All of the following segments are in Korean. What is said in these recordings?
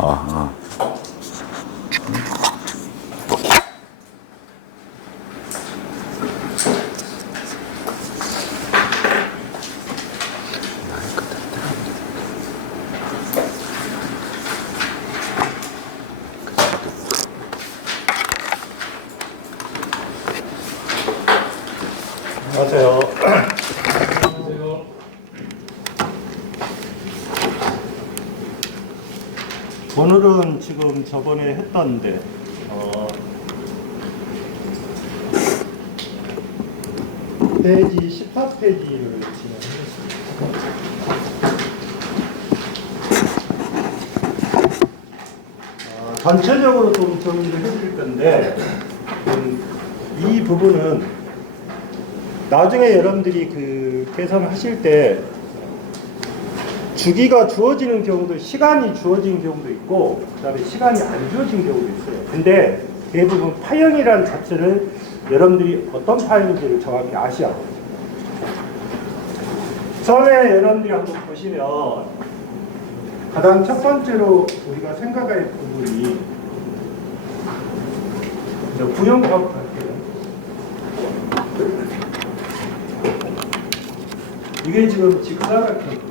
아, 안녕하세요. 오늘은 지금 저번에 했던데 페이지 14페이지를 진행하겠습니다. 전체적으로 좀 정리를 해드릴 건데 이 부분은 나중에 여러분들이 그 계산을 하실 때 주기가 주어지는 경우도, 시간이 주어진 경우도 있고 그 다음에 시간이 안 주어진 경우도 있어요. 근데 대부분 파형이라는 자체를 여러분들이 어떤 파형인지를 정확히 아셔야 돼요. 처음에 여러분들이 한번 보시면 가장 첫 번째로 우리가 생각할 부분이 구형과학 할게요. 이게 지금 직사각형.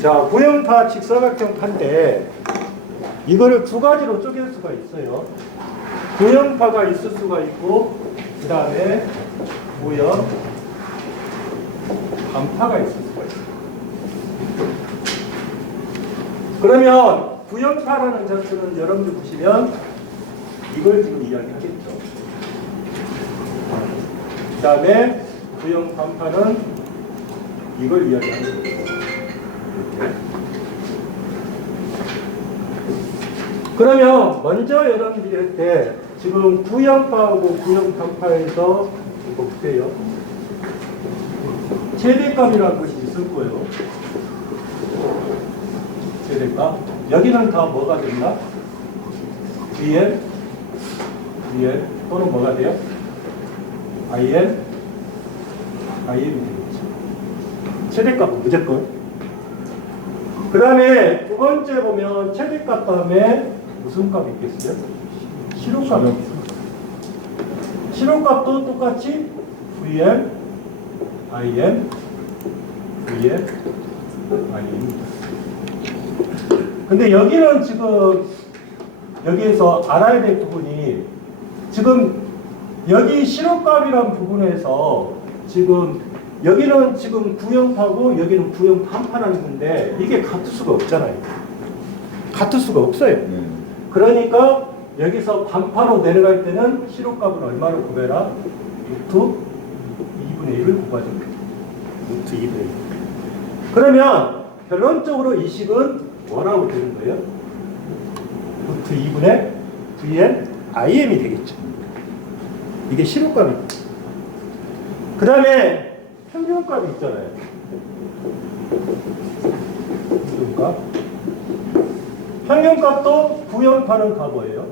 자, 구형파 직사각형 판데 이거를 두 가지로 쪼갤 수가 있어요. 구형파가 있을 수가 있고 그 다음에 구형 반파가 있을 수가 있어요. 그러면 구형파라는 자체는 여러분들 보시면 이걸 지금 이야기하겠죠. 그 다음에 구형 반파는 이걸 이야기하는 거죠. 그러면 먼저 여러분들이 할 때 지금 구형파하고 구형 반파에서 이거 보세요. 최대값이라는 것이 있을 거예요. 최대값. 여기는 다 뭐가 된다? VL 또는 뭐가 돼요? IM IM이 되겠죠. 최대값은 무조건. 그 다음에 두 번째 보면 최대값 다음에 무슨 값이 있겠어요? 실호값이 있습니다. 실호값도 똑같이 VL IM VL IM입니다. 근데 여기는 지금 여기에서 알아야 될 부분이 지금 여기 실호값이라는 부분에서 지금 여기는 지금 구형파고 여기는 구형 반파라는 건데 이게 같을 수가 없잖아요. 같을 수가 없어요. 그러니까 여기서 반파로 내려갈 때는 실호값은 얼마로 구해라? 루트 2분의 1을 곱해줍니다. 루트 2분의 1. 그러면 결론적으로 이 식은 뭐라고 되는 거예요? 루트 2분의 VN IM이 되겠죠. 이게 실호값입니다. 그 다음에 평균값이 있잖아요. 평균값. 평균값도 구형파는 가 뭐예요?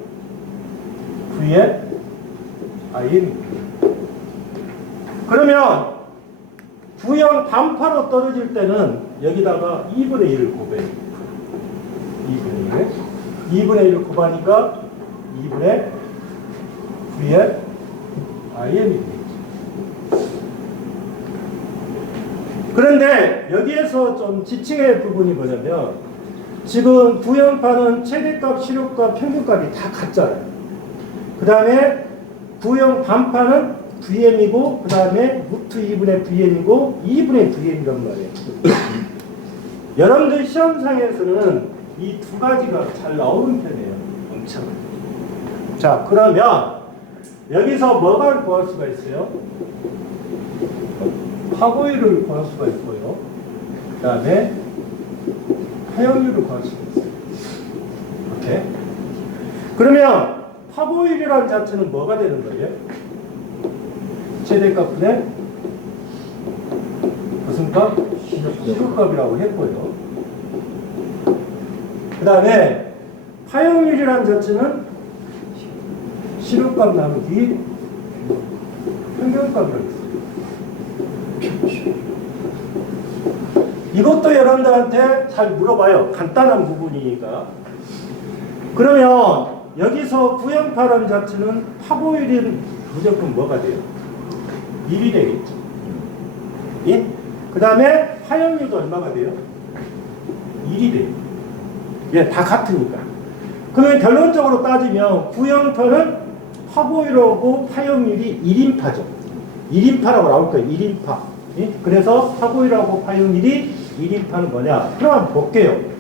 V의 IM입니다. 그러면 구형 반파로 떨어질 때는 여기다가 2분의 1을 곱해요. 2분의 1을 곱하니까 2분의 V의 IM이 되겠죠. 그런데 여기에서 좀 지칭의 부분이 뭐냐면 지금 구형파는 최대값, 실호값, 평균값이 다 같잖아요. 그 다음에 구형 반파는 VM이고 그 다음에 루트 2분의 VM이고 2분의 VM이란 말이에요. 여러분들 시험상에서는 이 두 가지가 잘 나오는 편이에요. 엄청. 자, 그러면 여기서 뭐가 구할 수가 있어요? 파고율을 구할 수가 있고요. 그 다음에 파형률을 구할 수가 있어요. 이렇게. 그러면 파고율이라는 자체는 뭐가 되는 거예요? 최대값분의 무슨 값? 실호값이라고 했고요. 그 다음에 파형률이라는 자체는 실호값 나누기 평균값이라고 했어요. 이것도 여러분들한테 잘 물어봐요. 간단한 부분이니까. 그러면 여기서 구형파란 자체는 파고율은 무조건 뭐가 돼요? 1이 되겠죠. 예? 그 다음에 파형률도 얼마가 돼요? 1이 돼요. 예, 다 같으니까. 그러면 결론적으로 따지면 구형파는 파고율하고 파형률이 1인파죠. 1인파라고 나올 거예요. 1인파. 예? 그래서 파고율하고 파형률이 1인파는 뭐냐? 그럼 한번 볼게요.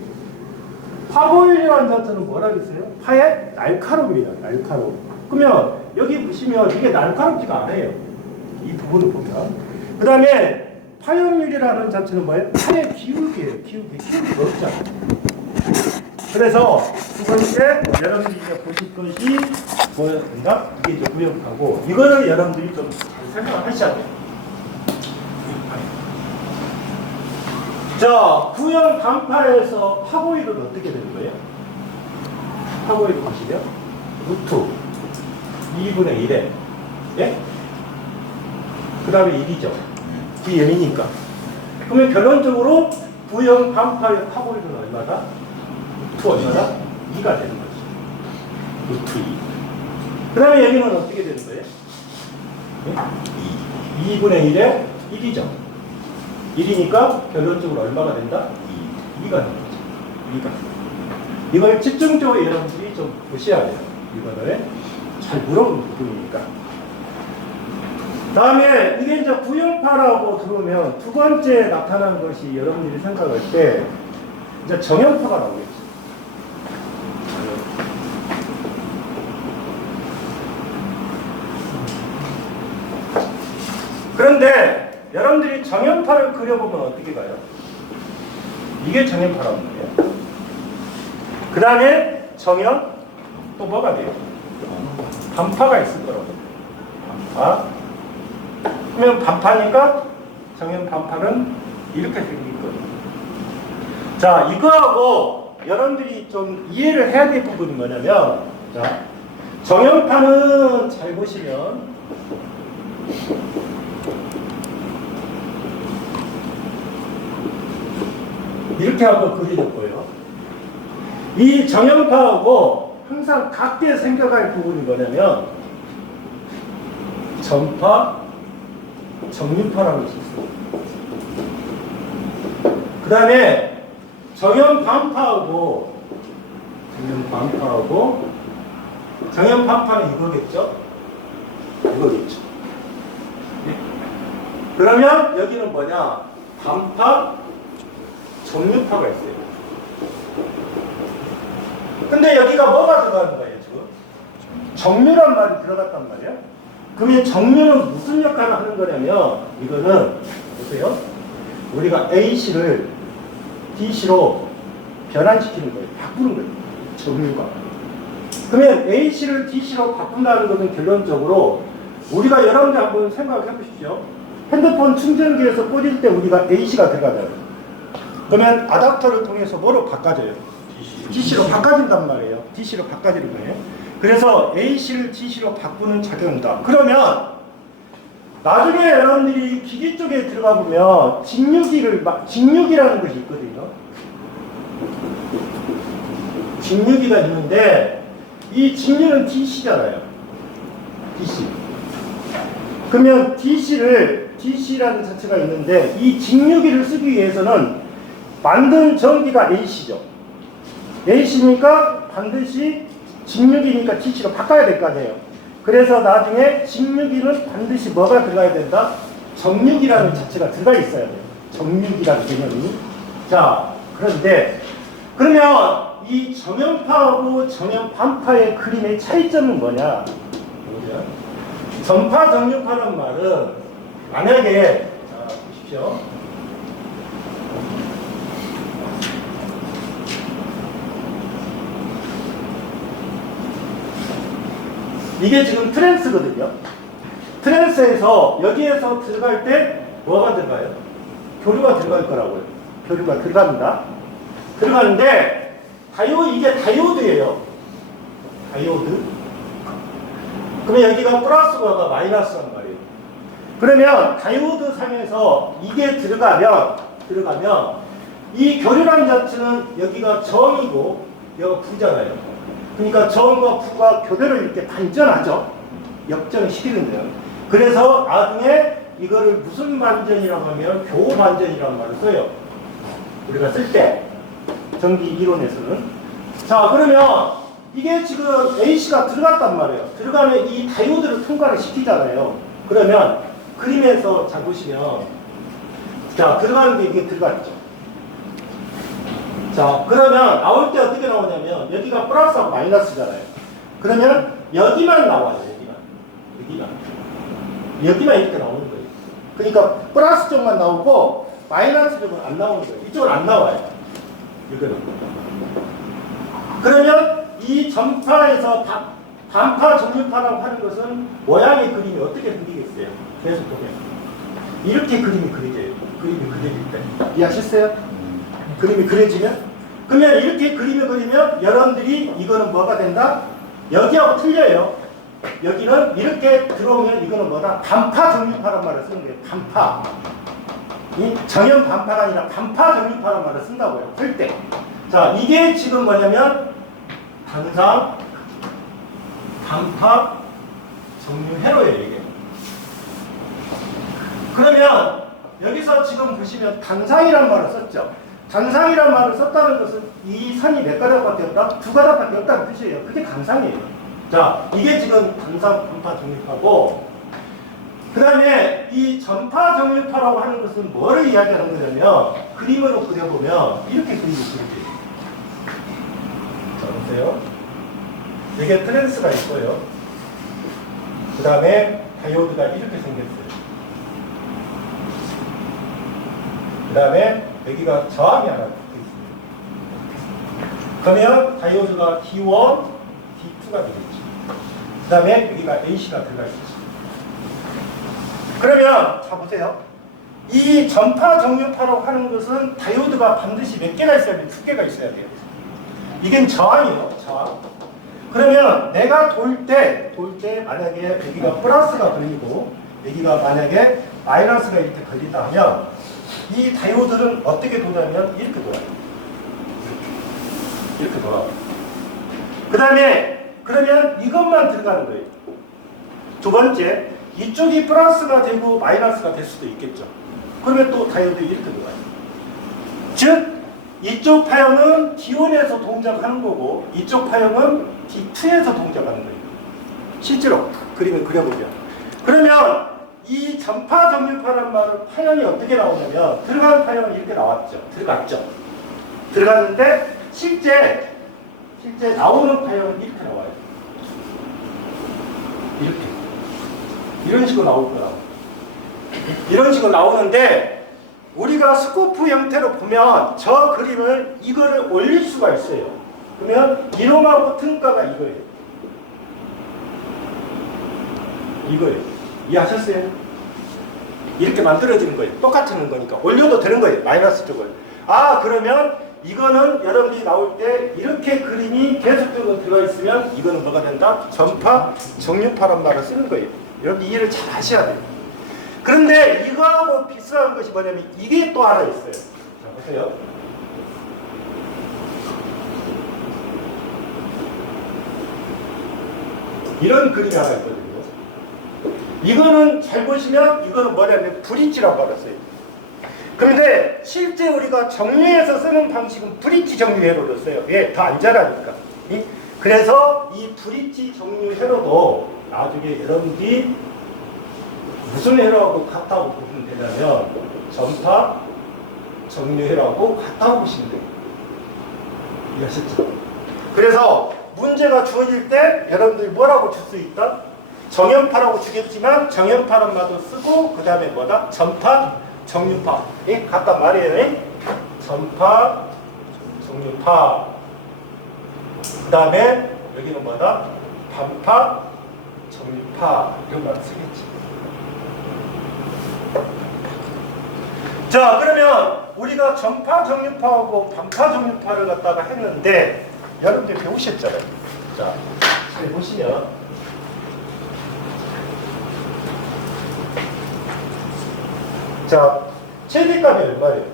파고율이라는 자체는 뭐라고 했어요? 파의 날카로움이에요. 날카로움. 그러면 여기 보시면 이게 날카롭지가 않아요. 이 부분을 보면. 그 다음에 파형률이라는 자체는 뭐예요? 파의 기울기예요. 기울기 넓잖아요. 그래서 두 번째 여러분들이 이제 보실 것이 뭐였나? 이게 이제 구형파고 이거를 여러분들이 좀 잘 생각하셔야 돼요. 자, 구형 반파에서 파고율은 어떻게 되는 거예요? 파고율 보시면 루트 2분의 1에 예? 그 다음에 1이죠. 그 m이니까. 그러면 결론적으로 구형 반파의 파고율은 얼마다? 루트 얼마다? 2가 되는 거죠. 루트 2. 그 다음에 여기는 어떻게 되는 거예요? 예? 2분의 1에 1이죠. 1이니까 결론적으로 얼마가 된다? 2가 되는 거죠. 2가. 이걸 집중적으로 여러분들이 좀 보셔야 돼요. 이거를 잘 물어보는 부분이니까. 다음에 이게 이제 구형파라고 들어오면 두 번째 나타나는 것이 여러분들이 생각할 때 이제 정형파가 나오겠죠. 그런데 여러분들이 정형파를 그려보면 어떻게 가요? 이게 정형파라는 거예요. 그 다음에 정형 또 뭐가 돼요? 반파가 있을 거라고. 반파. 그러면 반파니까 정형 반파는 이렇게 생길 거예요. 자, 이거하고 여러분들이 좀 이해를 해야 될 부분이 뭐냐면, 자, 정형파는 잘 보시면 이렇게 한번 그려줬고요. 이 정형파하고 항상 같게 생각할 부분이 뭐냐면 전파, 정류파라는 것이 있어요. 그 다음에 정형반파하고 정형반파는 이거겠죠? 이거겠죠. 그러면 여기는 뭐냐? 반파, 정류파가 있어요. 근데 여기가 뭐가 들어가는 거예요, 지금? 정류란 말이 들어갔단 말이에요. 그러면 정류는 무슨 역할을 하는 거냐면, 이거는, 보세요. 우리가 A씨를 D씨로 변환시키는 거예요. 바꾸는 거예요. 정류가. 그러면 A씨를 D씨로 바꾼다는 것은 결론적으로, 우리가 여러분들 한번 생각해 보십시오. 핸드폰 충전기에서 꽂을 때 우리가 A씨가 들어가잖아요. 그러면 아답터를 통해서 뭐로 바꿔줘요? DC로 바꿔준단 말이에요. DC로 바꿔주는 거예요. 그래서 A씨를 DC로 바꾸는 작용이다. 그러면 나중에 여러분들이 기기 쪽에 들어가 보면 직류기라는 것이 있거든요. 직류기가 있는데 이 직류는 DC잖아요. DC. 그러면 DC라는 자체가 있는데 이 직류기를 쓰기 위해서는 만든 전기가 AC죠. AC니까 반드시 직류기니까 DC로 바꿔야 될 거 아니에요. 그래서 나중에 직류기는 반드시 뭐가 들어가야 된다? 정류기라는 자체가 들어가 있어야 돼요. 정류기라는 개념이. 자, 그런데 그러면 이 정형파하고 정형반파의 그림의 차이점은 뭐냐? 전파, 정류파란 말은 만약에 자, 보십시오. 이게 지금 트랜스거든요. 트랜스에서 여기에서 들어갈 때 뭐가 들어가요? 교류가 들어갈 거라고요. 교류가 들어갑니다. 들어가는데 이게 다이오드예요. 다이오드. 그러면 여기가 플러스가 마이너스란 말이에요. 그러면 다이오드 상에서 이게 들어가면 들어가면 이 교류란 자체는 여기가 정이고 여기가 부잖아요. 그러니까 정과 부가 교대를 이렇게 반전하죠. 역전을 시키는데요. 그래서 나중에 이거를 무슨 반전이라고 하면 교호 반전이라는 말을 써요. 우리가 쓸 때 전기 이론에서는. 자, 그러면 이게 지금 AC가 들어갔단 말이에요. 들어가면 이 다이오드를 통과를 시키잖아요. 그러면 그림에서 잘 보시면 자, 들어가는데 이게 들어갔죠. 자, 그러면 나올 때 어떻게 나오냐면 여기가 플러스하고 마이너스잖아요. 그러면 여기만 나와요. 여기만 이렇게 나오는 거예요. 그러니까 플러스 쪽만 나오고 마이너스 쪽은 안 나오는 거예요. 이쪽은 안 나와요. 이거는. 그러면 이 전파에서 반파 정류파라고 하는 것은 모양의 그림이 어떻게 생기겠어요? 계속 보면 이렇게 그림이 그려져요. 그림이 그려질 때 이해하셨어요? 그림이 그려지면 그러면 이렇게 그림을 그리면 여러분들이 이거는 뭐가 된다? 여기하고 틀려요. 여기는 이렇게 들어오면 이거는 뭐다? 반파 정류파란 말을 쓰는 거예요. 반파. 이 정형 반파가 아니라 반파 정류파란 말을 쓴다고요. 틀 때. 자, 이게 지금 뭐냐면 단상 반파 정류회로예요, 이게. 그러면 여기서 지금 보시면 단상이란 말을 썼죠. 단상이란 말을 썼다는 것은 이 선이 몇 가닥밖에 없다? 두 가닥밖에 없다는 뜻이에요. 그게 단상이에요. 자, 이게 지금 단상 반파 정류파고, 그 다음에 이 전파 정류파라고 하는 것은 뭐를 이야기하는 거냐면 그림으로 그려보면 이렇게 그림이 그려져요. 자, 보세요. 여기에 트랜스가 있고요. 그 다음에 다이오드가 이렇게 생겼어요. 그 다음에 여기가 저항이 하나 붙어 있습니다. 그러면 다이오드가 D1, D2가 되겠죠. 그 다음에 여기가 AC가 들어가 있죠. 그러면 자 보세요. 이 전파 정류파라고 하는 것은 다이오드가 반드시 몇 개가 있어야 돼요? 두 개가 있어야 돼요. 이게 저항이에요. 저항. 그러면 내가 돌 때 만약에 여기가 플러스가 걸리고 여기가 만약에 마이너스가 이렇게 걸린다 하면 이 다이오드는 어떻게 도냐면 이렇게 돌아요. 이렇게 돌아요. 그 다음에 그러면 이것만 들어가는 거예요. 두 번째, 이쪽이 플러스가 되고 마이너스가 될 수도 있겠죠. 그러면 또 다이오드 이렇게 돌아요. 즉 이쪽 파형은 D1에서 동작하는 거고 이쪽 파형은 D2에서 동작하는 거예요. 실제로 그림을 그려보죠. 그러면 이 전파 정류파란 말은 파형이 어떻게 나오냐면 들어간 파형은 이렇게 나왔죠. 들어갔죠. 들어갔는데 실제 나오는 파형은 이렇게 나와요. 이렇게. 이런 식으로 나올 거라고. 이런 식으로 나오는데 우리가 스코프 형태로 보면 저 그림을 이거를 올릴 수가 있어요. 그러면 이놈하고 등가가 이거예요. 이거예요. 이해하셨어요? 이렇게 만들어지는 거예요. 똑같은 거니까 올려도 되는 거예요. 마이너스 쪽을. 아, 그러면 이거는 여러분들이 나올 때 이렇게 그림이 계속적으로 들어가 있으면 이거는 뭐가 된다? 전파 정류파란 말을 쓰는 거예요. 여러분 이해를 잘 하셔야 돼요. 그런데 이거하고 비슷한 것이 뭐냐면 이게 또 하나 있어요. 자, 보세요. 이런 그림이 하나 있거든요. 이거는 잘 보시면 이거는 뭐냐면 브릿지라고 받았어요. 그런데 실제 우리가 정류에서 쓰는 방식은 브릿지 정류회로를 써요. 왜? 더 안전하니까. 그래서 이 브릿지 정류회로도 나중에 여러분들이 무슨 회로하고 같다고 보시면 되냐면 전파 정류회로하고 같다고 보시면 돼요. 이해하셨죠? 그래서 문제가 주어질 때 여러분들이 뭐라고 줄 수 있다? 정연파라고 주겠지만 정연파란 말도 쓰고 그 다음에 뭐다? 전파 정류파. 예? 같단 말이에요. 예? 전파 정류파. 그 다음에 여기는 뭐다? 반파 정류파. 이런 말 쓰겠지. 자, 그러면 우리가 전파 정류파하고 반파 정류파를 갖다가 했는데 여러분들 배우셨잖아요. 자, 잘 보시면 자, 최대값이 얼마예요?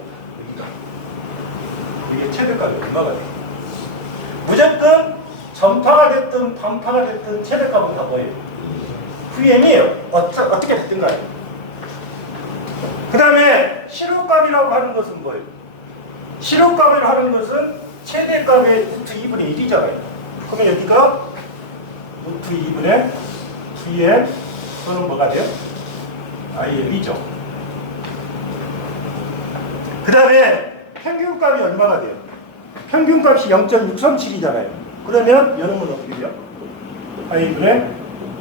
이게 최대값이 얼마가 돼요? 무조건 전파가 됐든 반파가 됐든 최대값은 다 뭐예요? VM이에요. 어떻게 됐든 간에. 그 다음에 실효값이라고 하는 것은 뭐예요? 실효값이라고 하는 것은 최대값의 루트 2분의 1이잖아요. 그러면 여기가 루트 2분의 VM 또는 뭐가 돼요? IM이죠. 그 다음에 평균값이 얼마가 돼요? 평균값이 0.637이잖아요. 그러면 여러분 어떻게 돼요? IM분의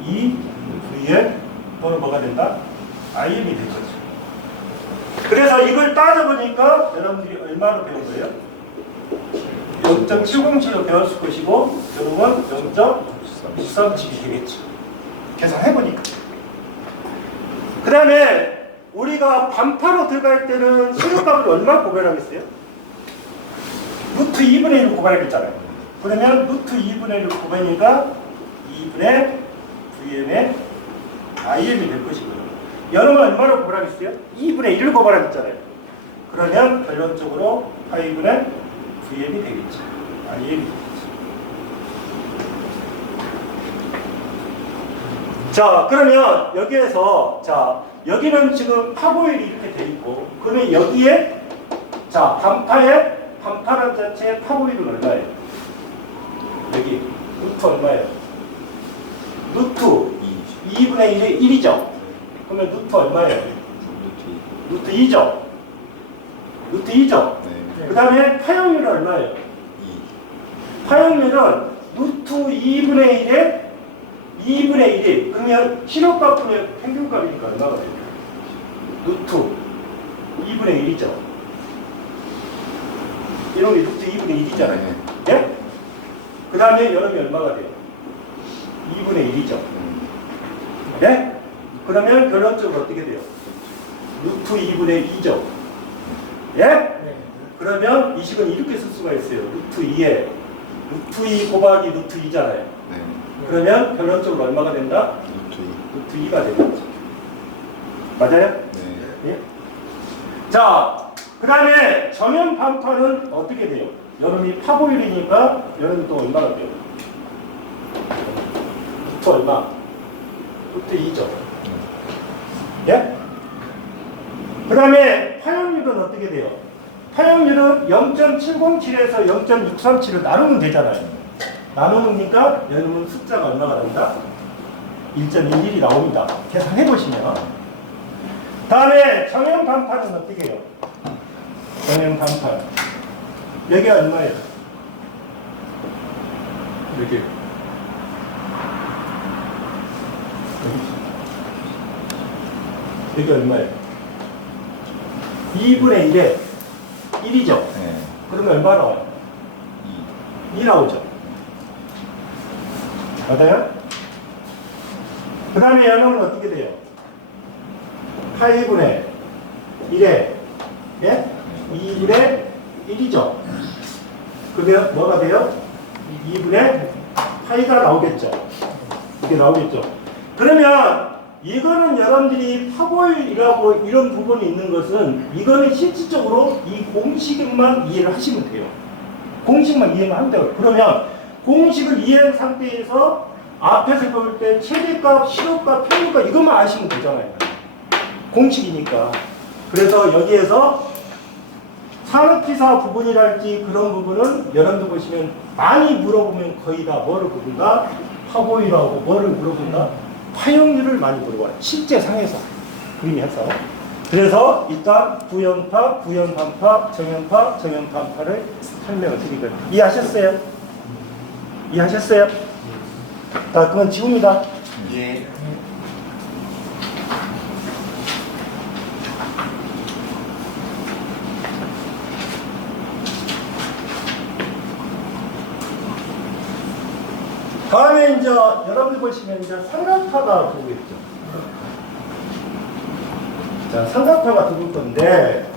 2VM 또는 뭐가 된다? IM이 된 거죠. 그래서 이걸 따져보니까 여러분들이 얼마로 배운 거예요? 0.707로 배웠을 것이고 여러분 0.637이 되겠죠. 계산해보니까. 그 다음에 우리가 반파로 들어갈 때는 실효값을 얼마 고발하겠어요? 루트 2분의 1을 고발하겠잖아요. 그러면 루트 2분의 1을 고발하니까 2분의 VM의 IM이 될 것이고요. 여러분 얼마로 고발하겠어요? 2분의 1을 고발하겠잖아요. 그러면 결론적으로 파이분의 VM이 되겠죠. IM이 되겠죠. 자, 그러면 여기에서 자 여기는 지금 파고일이 이렇게 돼 있고, 그러면 여기에 자 반파란 자체의 파고일은 얼마예요? 여기 루트 얼마예요? 루트 2분의 1의 1이죠. 그러면 루트 얼마예요? 루트 2죠. 루트 2죠. 네. 그 다음에 파형률은 얼마예요? 2. 파형률은 루트 2분의 1에 2분의 1이, 그러면 실효값분의 평균값이니까 얼마가 돼요? 루트 2분의 1이죠. 이놈이 루트 2분의 1이잖아요. 예? 그 다음에 여름이 얼마가 돼요? 2분의 1이죠. 예? 그러면 결론적으로 어떻게 돼요? 루트 2분의 2죠. 예? 네. 그러면 이 식은 이렇게 쓸 수가 있어요. 루트 2에 루트 2 곱하기 루트 2잖아요. 네. 그러면 결론적으로 얼마가 된다? 루트 2가 되는 거죠. 맞아요? 네. 예? 자, 그 다음에 정연 반파는 어떻게 돼요? 여름이 파고율이니까 여름이 또 얼마가 돼요? 루트 얼마? 루트 2죠. 예? 그 다음에 파형률은 어떻게 돼요? 파형률은 0.707에서 0.637을 나누면 되잖아요. 나누니까 여러분 숫자가 얼마가 나온다? 1.11이 나옵니다. 계산해 보시면. 다음에 정형 반파는 어떻게 해요? 정형 반파. 여기가 얼마예요? 여기. 여기 얼마예요? 2분의 1에 1이죠? 네. 그러면 얼마 나와요? 2 나오죠? 맞아요? 그 다음에 연놈은 어떻게 돼요? 8분의 1에 예? 2분의 1이죠? 그러면 뭐가 돼요? 2분의 파이가 나오겠죠? 이게 나오겠죠? 그러면 이거는 여러분들이 파고일이라고 이런 부분이 있는 것은 이거는 실질적으로 이 공식만 이해를 하시면 돼요. 공식만 이해만 하면 돼요. 그러면 공식을 이해한 상태에서 앞에서 볼 때 최대값, 실효값, 평균값 이것만 아시면 되잖아요. 공식이니까. 그래서 여기에서 산업기사 부분이랄지 그런 부분은 여러분들 보시면 많이 물어보면 거의 다 뭐를 부른다? 파고일하고 뭐를 물어본다? 파형률을 많이 물어봐요. 실제 상에서 그림에서. 그래서 일단 부연파, 부연반파, 정연파, 정연반파를 설명을 드리거든요. 이해하셨어요? 이해하셨어요? 자, 그건 지웁니다. 예. 다음에 이제 여러분들 보시면 이제 삼각파가 보고 있죠. 자, 삼각파가 들어올 건데,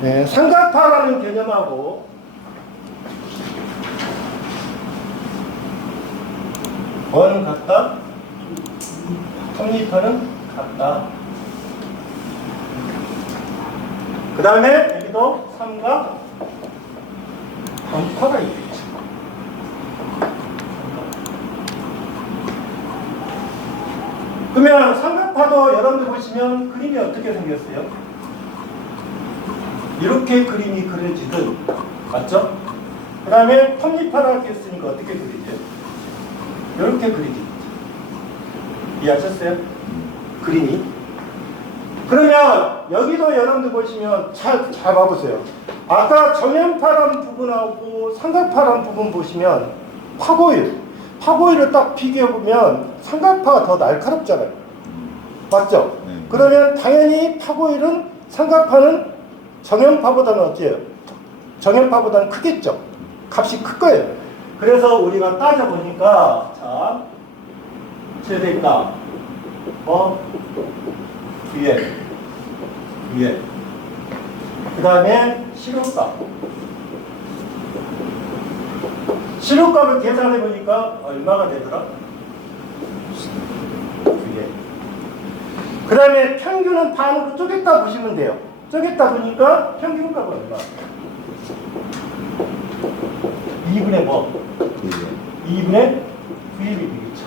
네, 삼각파라는 개념하고 뭐는 같다? 톱니파는 같다. 그 다음에 여기도 삼각 전파가 있겠죠. 그러면 삼각파도 여러분들 보시면 그림이 어떻게 생겼어요? 이렇게 그림이 그려지든, 맞죠? 그 다음에 톱니파라고 했으니까 어떻게 그리죠? 이렇게 그리죠. 이해하셨어요? 그림이. 그러면 여기도 여러분들 보시면 잘 봐보세요. 아까 정연파란 부분하고 삼각파란 부분 보시면 파고일을 딱 비교해보면 삼각파가 더 날카롭잖아요. 맞죠? 그러면 당연히 파고일은 삼각파는 정연파보다는 어때요? 정연파보다는 크겠죠? 값이 클 거예요. 그래서 우리가 따져보니까 자, 최대값 위에 그 다음에 시료값을 계산해 보니까 얼마가 되더라? 그 다음에 평균은 반으로 쪼갰다 보시면 돼요. 쪼갰다 보니까 평균값은 얼마? 2분의 뭐? 2분의 9일이 되겠죠.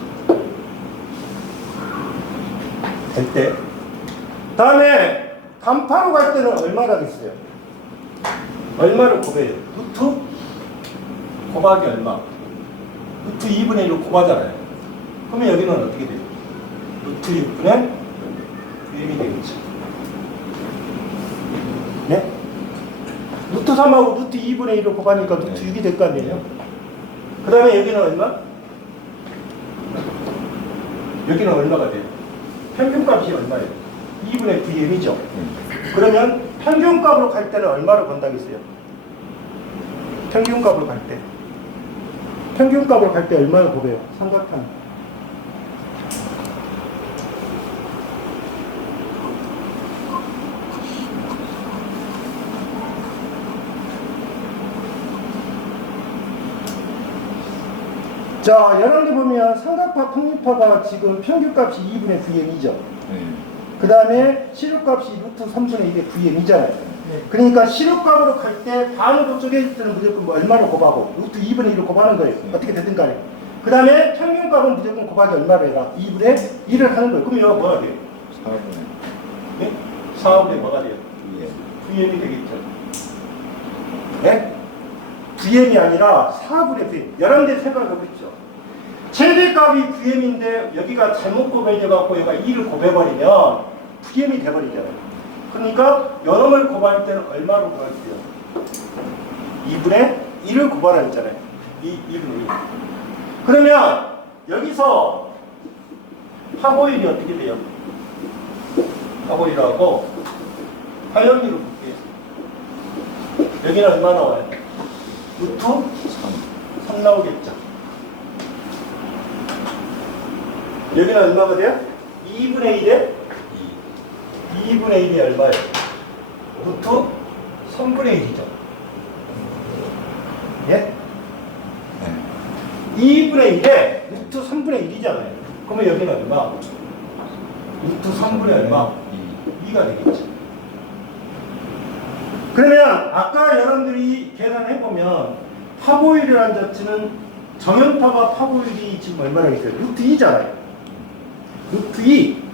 될 때. 다음에 간파로 갈 때는 얼마라고 있어요? 얼마를 곱해요? 루트 곱하기 얼마? 루트 2분의 1로 곱하잖아요. 그러면 여기는 어떻게 돼요? 루트 6분의 1이 되겠죠. 네? 루트 3하고 루트 2분의 1로 곱하니까 루트 6이 될 거 아니에요? 그 다음에 여기는 얼마? 여기는 얼마가 돼요? 평균값이 얼마예요? 2분의 9m이죠. 그러면 평균값으로 갈 때는 얼마를 건다겠어요? 평균값으로 갈 때. 평균값으로 갈 때 얼마를 곱해요? 삼각판. 자, 여러분들 보면 삼각파, 평균파가 지금 평균값이 2분의 9m이죠. 그 다음에 시료값이 루트 3분의 1의 9m이잖아요. 그러니까 시료값으로 갈 때 반으로 쪼개질 때는 무조건 뭐 얼마로 곱하고 루트 2분의 1로 곱하는 거예요. 어떻게 되든 간에. 그 다음에 평균값은 무조건 곱하기 얼마로 해라? 2분의 1을 하는 거예요. 그럼 이거 뭐가 돼요? 4분의. 네? 4분의 뭐가 돼요? 9m이 되겠죠. 네? 9m이 아니라 4분의 9m. 여러분들 생각을 해보십시오. 최대값이 9m인데 여기가 잘못 곱해져갖고 여기가 2를 곱해버리면 9m이 돼버리잖아요. 그러니까 여놈을 곱할 때는 얼마로 곱할게요? 2분의 1을 곱하라 했잖아요. 2분의 1. 그러면 여기서 파고일이 어떻게 돼요? 파고일하고 화염률을 볼게요. 여기는 얼마 나와요? 루트 3 나오겠죠. 여기는 얼마가 돼요? 2분의 1에 2분의 1이 얼마예요? 루트 3분의 1이죠. 예? 2분의 1에 루트 3분의 1이잖아요. 그러면 여기는 얼마? 루트 3분의 얼마? 2가 되겠죠. 그러면 아까 여러분들이 계산해보면 파고일이라는 자체는 정연파와 파고일이 지금 얼마나 있어요? 루트 2잖아요. 루트 2.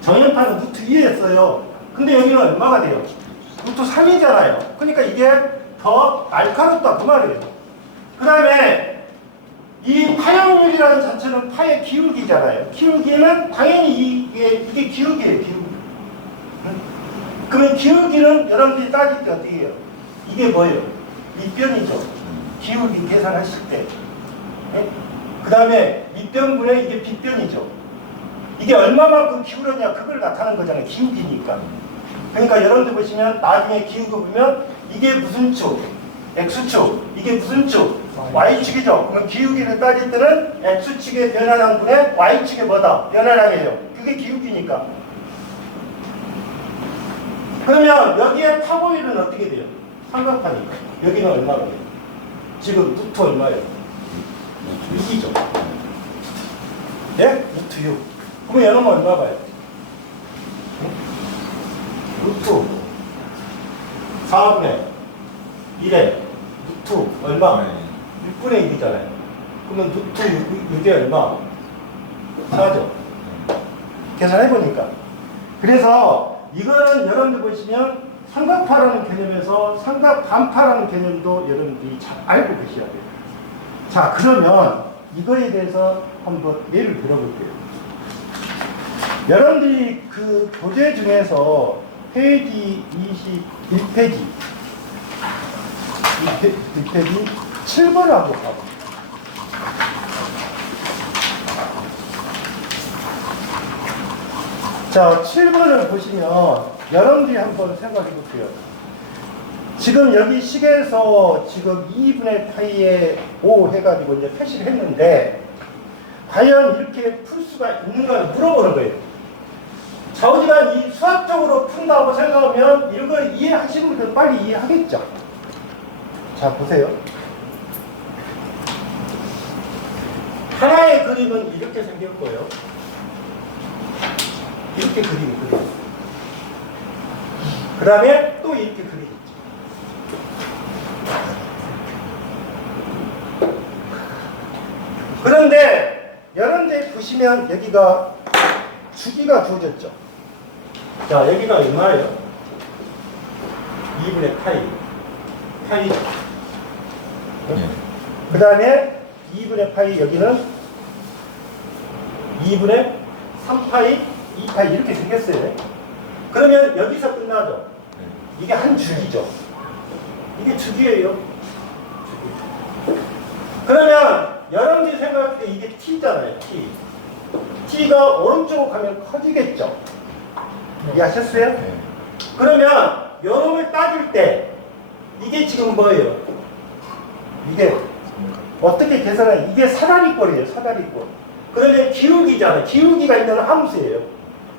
정연파는 루트 2였어요. 근데 여기는 얼마가 돼요? 루트 3이잖아요. 그러니까 이게 더 날카롭다 그 말이에요. 그 다음에 이 파형률이라는 자체는 파의 기울기잖아요. 기울기는 당연히 이게 기울기예요. 기울기. 그러면 기울기는 여러분들이 따질 때 어떻게 해요? 이게 뭐예요? 밑변이죠. 기울기 계산하실 때. 네? 그 다음에 밑변분의 이게 빗변이죠. 이게 얼마만큼 기울었냐 그걸 나타내는 거잖아요. 기울기니까. 그러니까 여러분들 보시면 나중에 기울기 보면 이게 무슨 축? X축. 이게 무슨 축? Y축이죠. 그럼 기울기를 따질 때는 X축의 변화량분의 Y축의 뭐다? 변화량이에요. 그게 기울기니까. 그러면 여기에 파고일은 어떻게 돼요? 삼각파니까. 여기는 얼마가 돼요? 지금 루트 얼마예요? 6이죠. 예? 루트 6. 그러면 여러분 얼마 봐요? 루트 4분의 1에 루트 얼마? 네. 6분의 1이잖아요. 그러면 루트 6이 얼마? 4죠. 계산해보니까. 그래서 이거는 여러분들 보시면 삼각파라는 개념에서 삼각반파라는 개념도 여러분들이 잘 알고 계셔야 돼요. 자, 그러면 이거에 대해서 한번 예를 들어볼게요. 여러분들이 그 교재 중에서 페이지 21페이지 1페이지 7번을 한번 봐봐. 자, 7번을 보시면 여러분들이 한번 생각해 볼게요. 지금 여기 식에서 지금 2분의 파이에 5 해가지고 이제 표시를 했는데 과연 이렇게 풀 수가 있는가 물어보는 거예요. 좌우지간 이 수학적으로 푼다고 생각하면 이런 걸 이해하시는 분들 빨리 이해하겠죠. 자, 보세요. 하나의 그림은 이렇게 생겼고요. 이렇게 그림이 그려요. 그 다음에 또 이렇게 그리겠죠. 그런데 여러분들 보시면 여기가 주기가 주어졌죠. 자, 여기가 얼마예요? 2분의 파이. 그 다음에 2분의 파이 여기는 2분의 3파이 2파이 이렇게 생겼어요. 그러면 여기서 끝나죠. 이게 한 주기죠. 이게 주기예요. 그러면 여러분들이 생각할 때 이게 t잖아요. t가 오른쪽으로 가면 커지겠죠. 이해하셨어요? 그러면 요놈을 따질 때 이게 지금 뭐예요? 이게 어떻게 계산하냐? 이게 사다리꼴이에요. 사다리꼴. 그러면 기울기잖아요. 기울기가 있는 함수예요.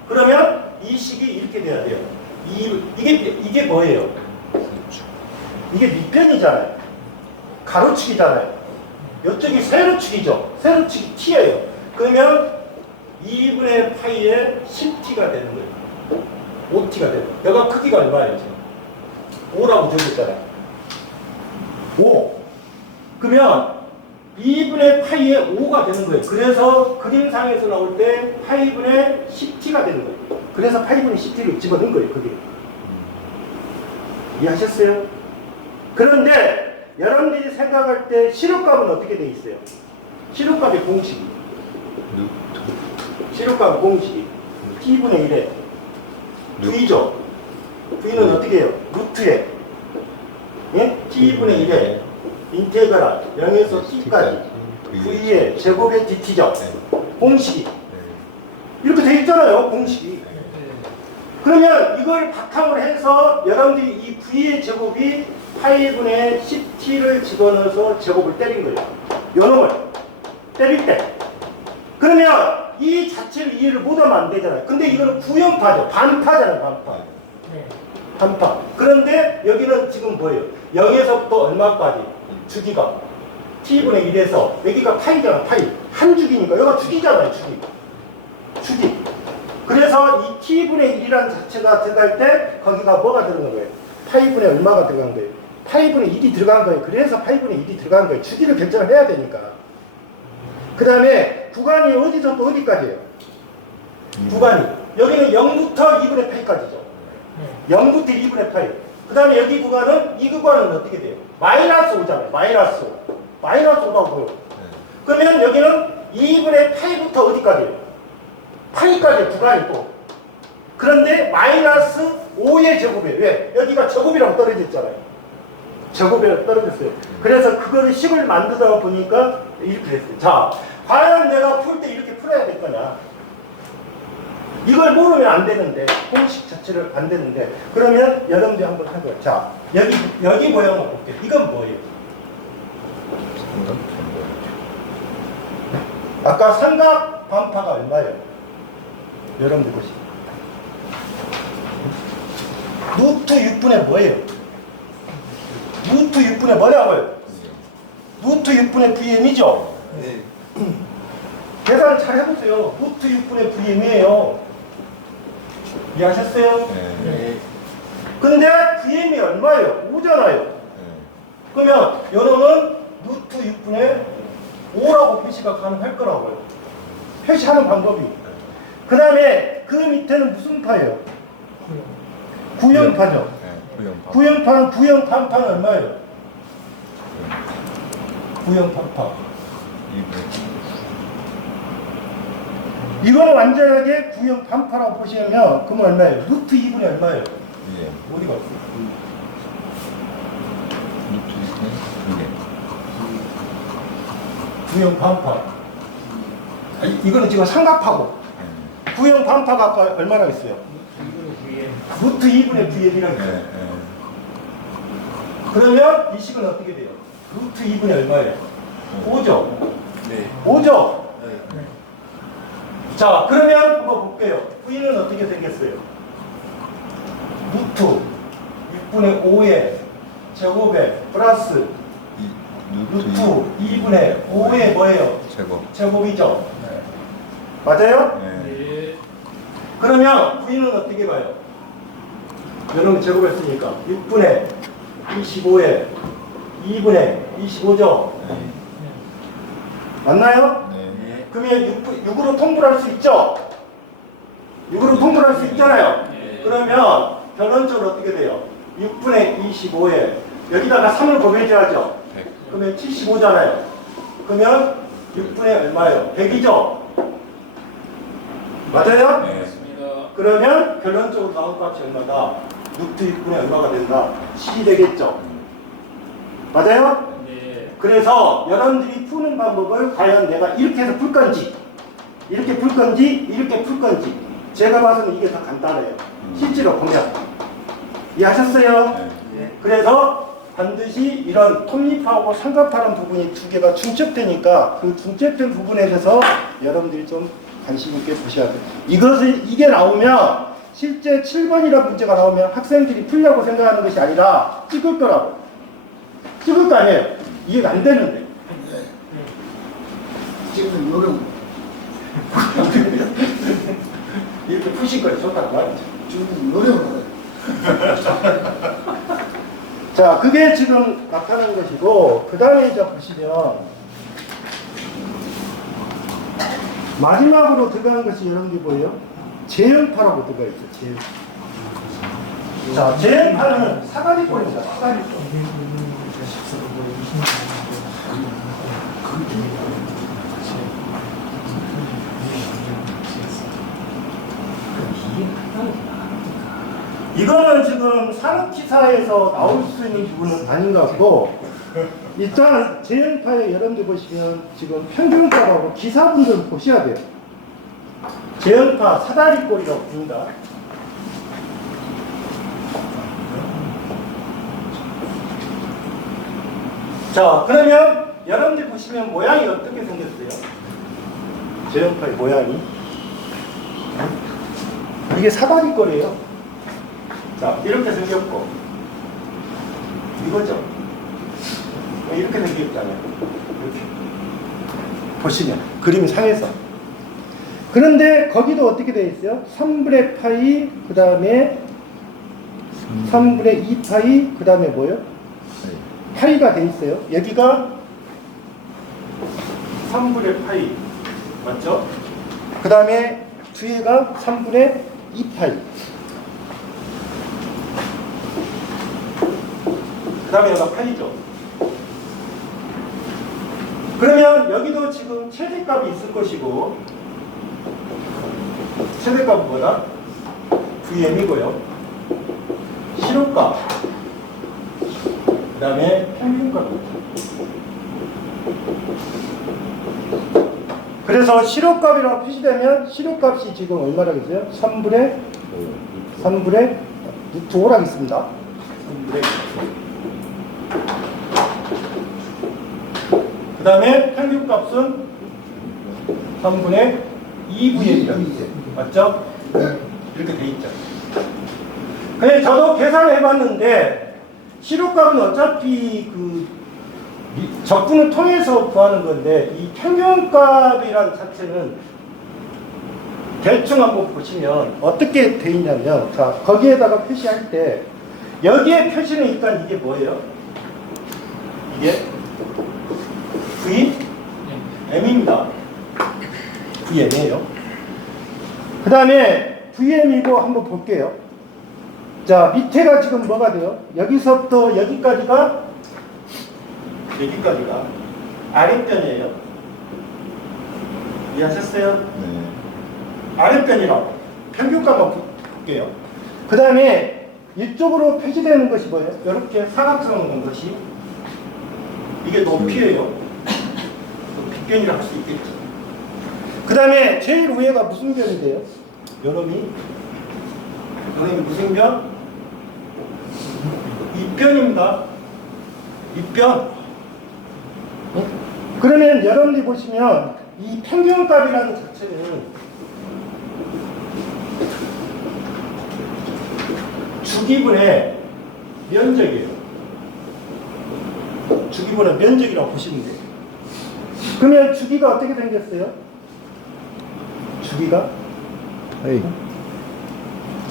그러면 이 식이 이렇게 돼야 돼요. 이게 뭐예요? 이게 밑변이잖아요. 가로축이잖아요. 이쪽이 세로축이죠. 세로축이 t예요. 그러면 2분의 파이에 10t가 되는 거예요. 5t가 되는 거예요. 여기가 크기가 얼마예요? 지금? 5라고 적었잖아요. 5. 그러면 2분의 파이에 5가 되는 거예요. 그래서 그림상에서 나올 때 파이분의 10t가 되는 거예요. 그래서 파이분의 10t를 집어넣은 거예요. 그게. 이해하셨어요? 그런데 여러분들이 생각할 때 시력값은 어떻게 돼 있어요? 시력값의 공식이. 시력값의 공식이 t분의 1에 v죠. v는 어떻게 해요? 루트에 예? t분의 1에 인테그랄 0에서 t까지 v의 제곱의 dt죠. 공식이 이렇게 돼 있잖아요. 공식이. 그러면 이걸 바탕으로 해서 여러분들이 이 v의 제곱이 파이분의 10t를 집어넣어서 제곱을 때린 거예요. 요놈을 때릴 때. 그러면 이 자체를 이해를 못하면 안 되잖아요. 근데 이거는 구형파죠. 반파잖아요. 반파. 반파. 그런데 여기는 지금 뭐예요? 0에서부터 얼마까지? 주기가 t분의 1에서 여기가 파이잖아. 파이. 한 주기니까 여기가 주기잖아요. 주기. 그래서 이 t분의 1이라는 자체가 들어갈 때 거기가 뭐가 들어간 거예요? 파이분의 얼마가 들어간 거예요? 파이분의 1이 들어간 거예요. 그래서 파이분의 1이 들어간 거예요. 주기를 결정을 해야 되니까. 그 다음에 구간이 어디서부터 어디까지예요? 구간이 여기는 0부터 2분의 파이까지죠. 0부터 2분의 파이. 그 다음에 여기 구간은 이 구간은 어떻게 돼요? 마이너스 5잖아요. 마이너스 5. 마이너스 5라고 보여. 그러면 여기는 2분의 파이부터 어디까지예요? 파이까지 구간이 또. 그런데 마이너스 5의 제곱이에요. 왜? 여기가 제곱이라고 떨어졌잖아요. 제곱이라고 떨어졌어요. 그래서 그거를 식을 만들다 보니까 이렇게 됐어요. 자, 과연 내가 풀 때 이렇게 풀어야 될 거냐? 이걸 모르면 안 되는데, 공식 자체를 안 되는데, 그러면 여러분들이 한번 해봐요. 자, 여기 모양을 볼게요. 이건 뭐예요? 아까 삼각 반파가 얼마예요? 여러분들 보시죠. 루트 6분의 뭐예요? 루트 6분의 뭐냐고요? 루트 6분의 VM이죠? 네. 계산을 잘 해보세요. 루트 6분의 VM이에요. 이해하셨어요? 네. 근데 VM이 얼마예요? 5잖아요. 그러면 요놈은 루트 6분의 5라고 표시가 가능할 거라고요. 표시하는 방법이. 그 다음에 그 밑에는 무슨 파예요? 구형파죠. 구형파는 구형 반파는 얼마예요? 구형 반파. 이거는 완전하게 구형 반파라고 보시면 그러면 얼마예요? 루트 2분의 얼마예요? 어디가 없어요? 루트 2분의 구형 반파. 이거는 지금 삼각파고. 구형 반파가 아까 얼마나 있어요? 루트 2분의 Vm이라고 있어요. 그러면 이 식은 어떻게 돼요? 루트 2분의 얼마예요? 5죠? 네. 5죠? 자, 그러면 한번 볼게요. V는 어떻게 생겼어요? 루트 6분의 5의 제곱에 플러스 루트 2분의 5의 뭐예요? 제곱이죠? 맞아요? 네. 그러면 V는 어떻게 봐요? 여러분 제곱했으니까 6분의 25에 2분의 25죠? 맞나요? 네. 그러면 6으로 통분할 수 있죠? 6으로 통분할 수 있잖아요? 그러면 결론적으로 어떻게 돼요? 6분의 25에 여기다가 3을 곱해줘야죠? 그러면 75잖아요? 그러면 6분의 얼마예요? 100이죠? 맞아요? 네. 그러면 결론적으로 나온 값이 얼마다? 루트 6분의 얼마가 된다? 10이 되겠죠? 맞아요? 네. 그래서 여러분들이 푸는 방법을 과연 내가 이렇게 해서 풀 건지 이렇게 풀 건지 이렇게 풀 건지 제가 봐서는 이게 더 간단해요. 실제로 보면 이해하셨어요? 네. 그래서 반드시 이런 톱니파하고 삼각파라는 부분이 두 개가 중첩되니까 그 중첩된 부분에 대해서 여러분들이 좀 관심 있게 보셔야 돼요. 이게 나오면 실제 7번이라는 문제가 나오면 학생들이 풀려고 생각하는 것이 아니라 찍을 거라고. 찍을 거 아니에요. 이해가 안 되는데. 지금 요령 이렇게 푸실 거예요. 좋다고 말이죠. 지금 요령을 자, 그게 지금 나타나는 것이고, 그 다음에 이제 보시면, 마지막으로 들어가는 것이 여러분들이 뭐예요? 재현파라고 들어가 있어요. 재현파. 자, 재현파는 사다리꼴입니다. 사다리꼴. 이거는 지금 산업기사에서 나올 수 있는 부분은 아닌 것 같고, 일단 재현파에 여러분들 보시면 지금 평균값하고 기사분들 보셔야 돼요. 재현파 사다리꼴이라고 부른다. 자, 그러면 여러분들 보시면 모양이 어떻게 생겼어요? 재현파의 모양이. 이게 사다리꼴이에요. 자, 이렇게 생겼고, 이거죠. 이렇게 생겼잖아요. 이렇게. 보시면, 그림 상에서. 그런데 거기도 어떻게 되어 있어요? 3분의 파이, 그 다음에 3분의 2파이, 그 다음에 뭐요? 파이가 되어 있어요. 여기가 3분의 파이. 맞죠? 그 다음에 뒤에가 3분의 2파이. 그 다음에 여기가 파이죠. 그러면 여기도 지금 최대값이 있을 것이고, 최대값은 뭐다? VM이고요. 실효값. 그 다음에 평균값. 그래서 실효값이라고 표시되면 실효값이 지금 얼마라고 했어요? 3분의 루트 5라고 있습니다. 3분의 그 다음에 평균값은 3분의 2VM이라고 있어요. 맞죠? 이렇게 돼 있죠. 근데 저도 계산을 해봤는데 실효값은 어차피 그 적분을 통해서 구하는 건데 이 평균값이라는 자체는 대충 한번 보시면 어떻게 돼 있냐면, 자, 거기에다가 표시할 때 여기에 표시는 일단 이게 뭐예요? 예? V? M입니다. VM이에요. 그 다음에 VM이고 한번 볼게요. 자, 밑에가 지금 뭐가 돼요? 여기서부터 여기까지가 아랫변이에요. 이해하셨어요? 네. 아랫변이라고. 평균값만 볼게요. 그 다음에 이쪽으로 표시되는 것이 뭐예요? 이렇게 사각형을 온 것이 이게 높이예요. 빗변이라 할 수 있겠죠. 그 다음에 제일 위에가 무슨 변이 돼요? 요놈이 무슨 변? 입변입니다. 입변. 그러면 여러분들이 보시면 이 평균값이라는 자체는 주기분의 면적이에요. 주기분의 면적이라고 보시면 돼요. 그러면 주기가 어떻게 생겼어요? 주기가?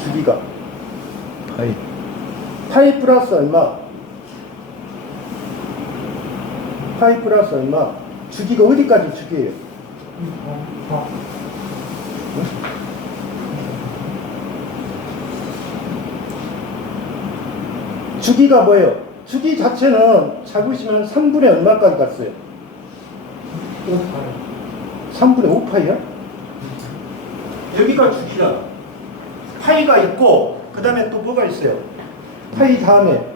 주기가 파이 플러스 얼마? 파이 플러스 얼마? 주기가 어디까지 주기예요? 주기가 뭐예요? 주기 자체는 잡으시면 3분의 얼마까지 갔어요? 3분의 5파이야? 여기가 주기잖아. 파이가 있고 그 다음에 또 뭐가 있어요? 파이 다음에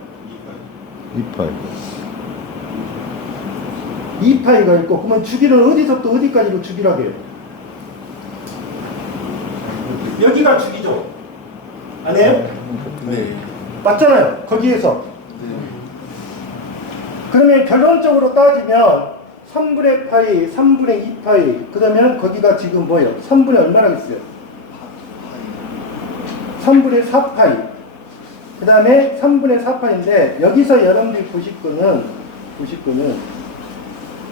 2파이가 있고, 그러면 주기는 어디서부터 어디까지로 주기라고 해요? 여기가 주기죠? 아니에요? 네. 맞잖아요. 거기에서. 그러면 결론적으로 따지면 3분의 파이, 3분의 2파이, 그러면 거기가 지금 뭐예요? 3분의 얼마라고 했어요? 3분의 4파이. 그 다음에 3분의 4파인데 여기서 여러분들이 보실 거는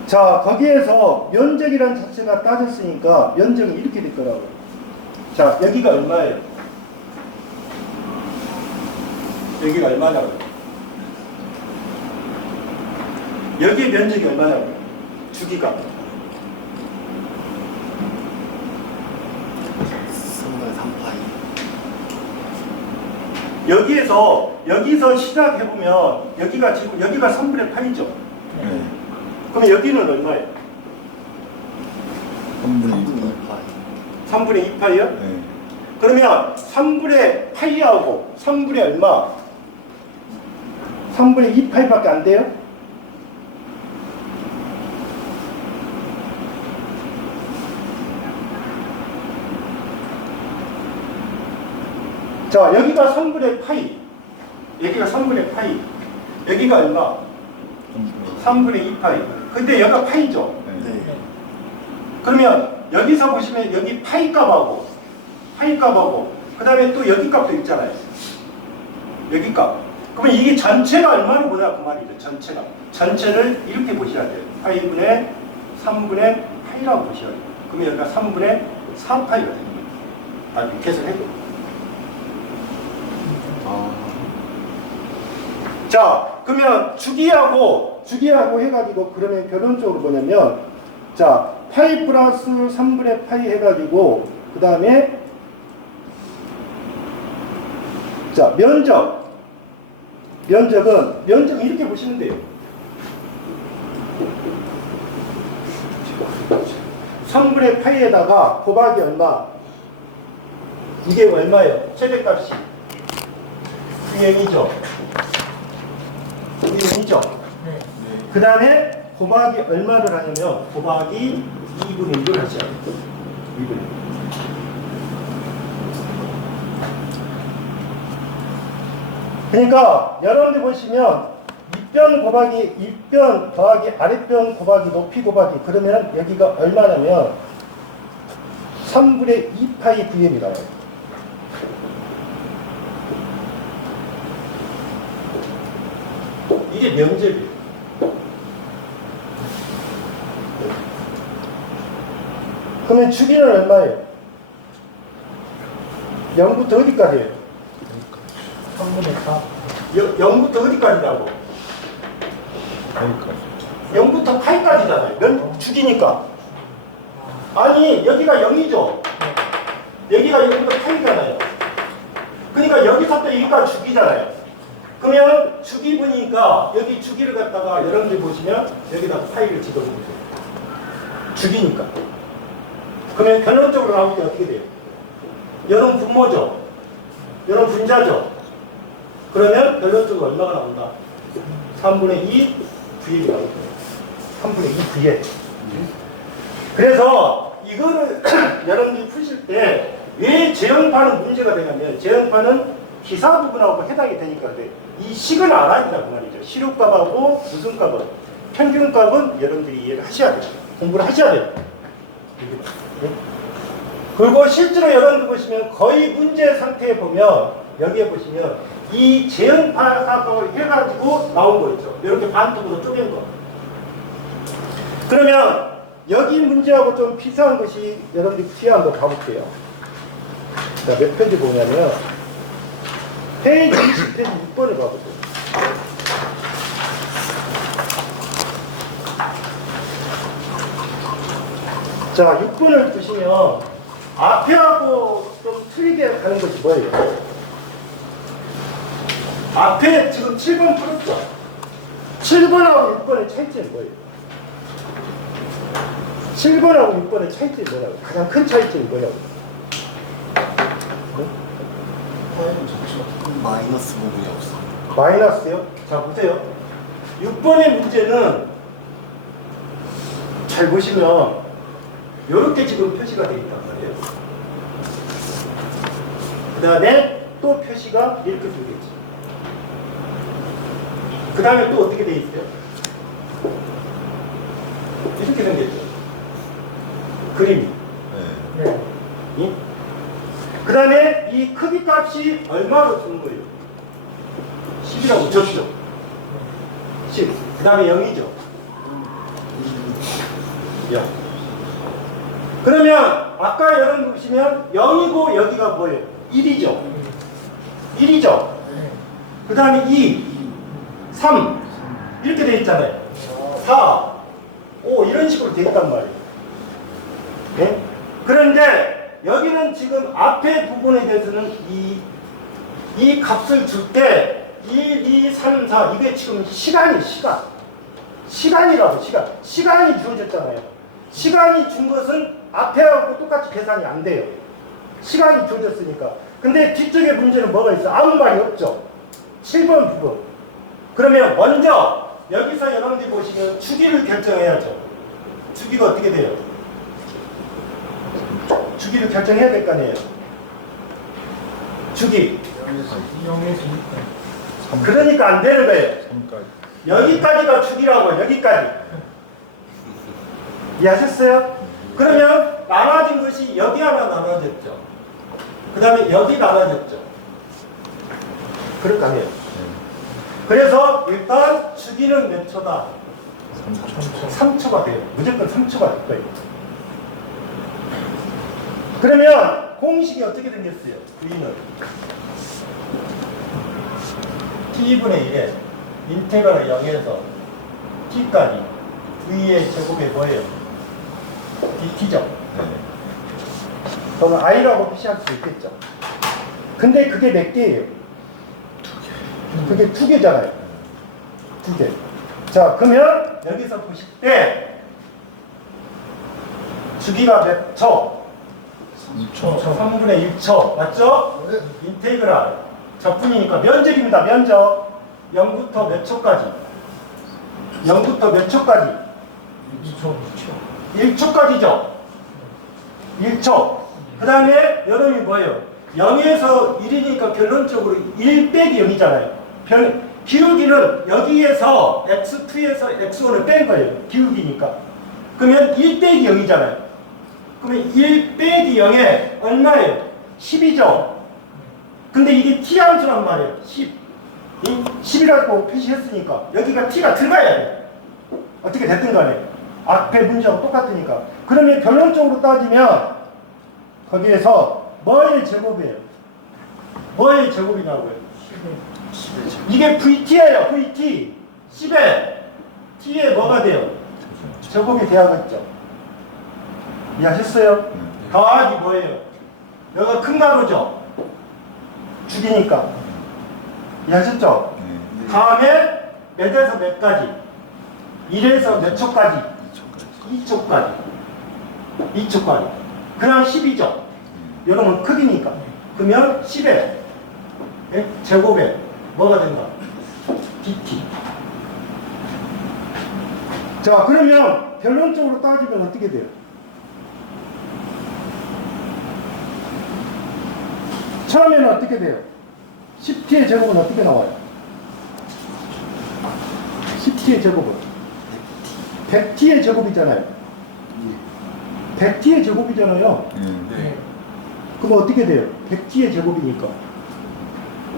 자, 거기에서 면적이라는 자체가 따졌으니까 면적이 이렇게 될 거라고요. 자, 여기가 얼마예요? 여기가 얼마냐고요? 여기의 면적이 얼마냐고요? 주기가 3분의 3파이. 여기서 시작해보면 여기가 지금 여기가 3분의 8이죠? 네. 그럼 여기는 얼마예요? 3분의 2파이. 3분의 2파이요? 네. 그러면 3분의 8이하고 3분의 얼마? 3분의 2파이밖에 안 돼요? 자, 여기가 3분의 파이. 여기가 3분의 파이. 여기가 얼마? 3분의 2파이. 근데 여기가 파이죠? 네. 그러면 여기서 보시면 여기 파이 값하고 그 다음에 또 여기 값도 있잖아요. 여기 값. 그러면 이게 전체가 얼마로 보냐 그 말이죠. 전체를 이렇게 보셔야 돼요. 파이분의 3분의 파이라고 보셔야 돼요. 그러면 여기가 3분의 4파이가 됩니다. 나중에 계산해도. 자, 그러면 주기하고 해가지고 그러면 결론적으로 뭐냐면 자, 파이 플러스 3분의 파이 해가지고 그 다음에 자, 면적은 이렇게 보시면 돼요. 3분의 파이에다가 곱하기 얼마? 이게 얼마예요? 최대값이 VM이죠. 그 다음에 곱하기 얼마를 하냐면 곱하기 2분의 1을 하셔야 돼요. 2분의 1. 그러니까 여러분들 보시면 윗변 더하기 아랫변 곱하기 높이 곱하기 그러면 여기가 얼마냐면 3분의 2파이 VM이라고 해요. 이게 면적이에요. 그러면 주기는 얼마예요? 0부터 어디까지예요? 3분의 4. 0부터 어디까지라고? 파이까지. 0부터 파이까지잖아요. 주기니까. 아니 여기가 0이죠. 여기가 0부터 파이잖아요. 그러니까 여기서부터 여기가 주기잖아요. 그러면 주기분이니까 여기 주기를 갖다가 여러분들 보시면 여기다 파이를 집어넣으세요. 주기니까. 그러면 결론적으로 나올 때 어떻게 돼요? 여는 분모죠. 여는 분자죠. 그러면 결론적으로 얼마가 나온다? 3분의 2 V이 나올 거예요. 3분의 2 V에. 그래서 이거를 여러분들이 푸실 때 왜 제형파는 문제가 되냐면 제형파는 기사 부분하고 해당이 되니까 이 식을 알아야 된다고 말이죠. 시료값하고 무슨 값은 평균값은 여러분들이 이해를 하셔야 돼요. 공부를 하셔야 돼요. 그리고 실제로 여러분들 보시면 거의 문제 상태에 보면 여기에 보시면 이 제형파학을 해가지고 나온 거 있죠. 이렇게 반쪽으로 쪼갠 거. 그러면 여기 문제하고 좀 비슷한 것이 여러분들이 뒤에 한번 가볼게요. 자, 몇 페이지 보냐면 페이지 20페이지 6번을 봐보세요. 자, 6번을 보시면 앞에하고 좀 틀리게 가는 것이 뭐예요? 앞에 지금 7번 풀었죠? 7번하고 6번의 차이점이 뭐예요? 7번하고 6번의 차이점이 뭐냐고? 가장 큰 차이점이 뭐냐고? 파이는 좋죠. 마이너스 부분이 없어. 마이너스요? 자, 보세요. 6번의 문제는 잘 보시면 이렇게 지금 표시가 되어 있단 말이에요. 그 다음에 또 표시가 이렇게 되겠지. 그 다음에 또 어떻게 되어 있어요? 이렇게 생겼죠. 그림이. 네. 네. 그 다음에 이 크기 값이 얼마로 주는 거예요? 10이라고 줬죠. 10. 그 다음에 0이죠. 0. 그러면 아까 여러분 보시면 0이고 여기가 뭐예요? 1이죠. 1이죠. 그 다음에 2, 3 이렇게 돼 있잖아요. 4, 5 이런 식으로 돼 있단 말이에요. 네? 그런데 여기는 지금 앞에 부분에 대해서는 이 값을 줄 때 1, 2, 3, 4 이게 지금 시간이 시간이라고 시간이 주어졌잖아요. 시간이 준 것은 앞에하고 똑같이 계산이 안 돼요. 시간이 주어졌으니까. 근데 뒤쪽에 문제는 뭐가 있어? 아무 말이 없죠. 7번 부분. 그러면 먼저 여기서 여러분들이 보시면 주기를 결정해야죠. 주기가 어떻게 돼요? 주기를 결정해야 될 거 아니에요. 주기. 0에서 6까지. 그러니까 안 되는 거예요. 3까지. 여기까지가 주기라고 여기까지. 이해하셨어요? 그러면 나눠진 것이 여기 하나 나눠졌죠. 그 다음에 여기 나눠졌죠. 그럴 거 아니에요. 그래서 일단 주기는 몇 초다? 3초가 돼요. 무조건 3초가 될 거예요. 그러면 공식이 어떻게 생겼어요? V는 T분의 1에 인테그랄 0에서 T까지 V의 제곱이 뭐예요? DT죠. 네. 그러면 I라고 표시할 수 있겠죠. 근데 그게 몇 개예요? 2개. 그게 2개잖아요. 2개. 자, 그러면 여기서 보실 때 주기가 몇 초? 3분의 6초. 맞죠? 인테그랄. 적분이니까 면적입니다. 면적. 0부터 몇 초까지? 0부터 몇 초까지? 1초까지죠. 1초. 그 다음에 여름이 뭐예요? 0에서 1이니까 결론적으로 1 빼기 0이잖아요. 기울기는 여기에서 x2에서 x1을 뺀 거예요. 기울기니까. 그러면 1 빼기 0이잖아요. 그러면 1 빼기 0에 얼마예요? 10이죠. 근데 이게 t 함수란 말이에요. 10. 10이라고 표시했으니까 여기가 t가 들어가야 돼. 어떻게 됐든 간에. 앞에 문제하고 똑같으니까. 그러면 결론적으로 따지면 거기에서 뭐의 제곱이에요? 뭐의 제곱이냐고요? 이게 VT예요. VT. 10에 t에 뭐가 돼요? 제곱이 돼야겠죠. 이해하셨어요? 더하기 뭐예요? 여기가 큰 가로죠? 죽이니까. 이해하셨죠? 다음에 몇에서 몇까지? 1에서 몇 초까지? 2초까지. 2초까지. 그냥 10이죠? 여러분 크기니까. 그러면 10에 제곱에 뭐가 된다? dt. 자, 그러면 결론적으로 따지면 어떻게 돼요? 처음에는 어떻게 돼요? 10t의 제곱은 어떻게 나와요? 10t의 제곱은 100t의 제곱이잖아요. 100t의 제곱이잖아요. 네. 그럼 어떻게 돼요? 100t의 제곱이니까.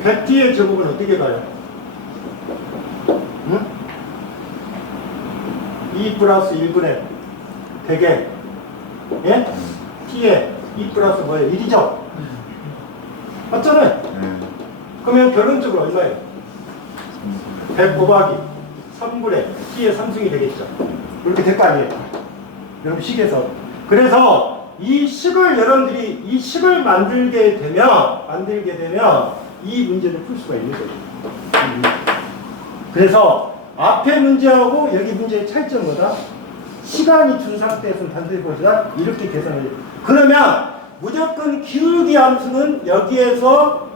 100t의 제곱은 어떻게 가요? 응? 2 플러스 1분의 100에 예? t에 2 플러스 뭐예요? 1이죠? 맞잖아요. 그러면 결론적으로 얼마예요? 100 곱하기 3분의 t의 3승이 되겠죠. 이렇게 될 거 아니에요? 여러분 식에서. 그래서 이 식을 여러분들이 이 식을 만들게 되면 이 문제를 풀 수가 있는 거죠. 그래서 앞에 문제하고 여기 문제의 차이점은 뭐다? 시간이 준 상태에서는 반드시 보시다 이렇게 계산을 해요. 그러면 무조건 기울기 함수는 여기에서